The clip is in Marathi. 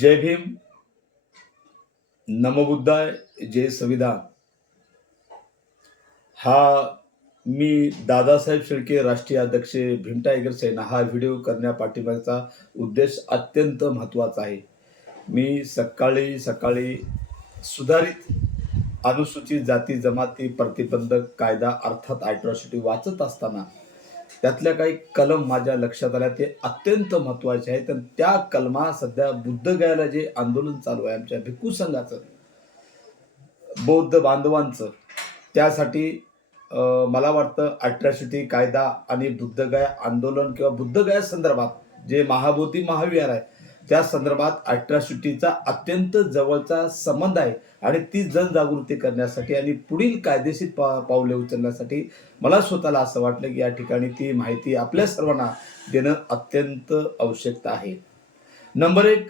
जय भीम। नमबुद्धाय जय संविधान। हा मी दादासाहेब शेळके राष्ट्रीय अध्यक्ष भीम टायगर सेना हा व्हिडिओ करण्यापाठीमागचा उद्देश अत्यंत महत्त्वाचा आहे. मी सकाळी सकाळी सुधारित अनुसूचित जाती जमाती प्रतिबंधक कायदा अर्थात ॲट्रॉसिटी वाचत असताना त्यातल्या काही कलम माझ्या लक्षात आल्या. ते अत्यंत महत्त्वाचे आहेत. आणि त्या कलमा सध्या बुद्धगयाला जे आंदोलन चालू आहे आमच्या भिक्खू संघाचं बौद्ध बांधवांचं त्यासाठी अं, मला वाटतं अट्रॅसिटी कायदा आणि बुद्धगया आंदोलन किंवा बुद्धगया संदर्भात जे महाबोधी महाविहार आहे त्या संदर्भात अट्रॅसिटीचा अत्यंत जवळचा संबंध आहे आणि ती जनजागृती करण्यासाठी आणि पुढील कायदेशीर पा पावले उचलण्यासाठी मला स्वतःला असं वाटलं की या ठिकाणी ती माहिती आपल्या सर्वांना देणं अत्यंत आवश्यकता आहे. नंबर एक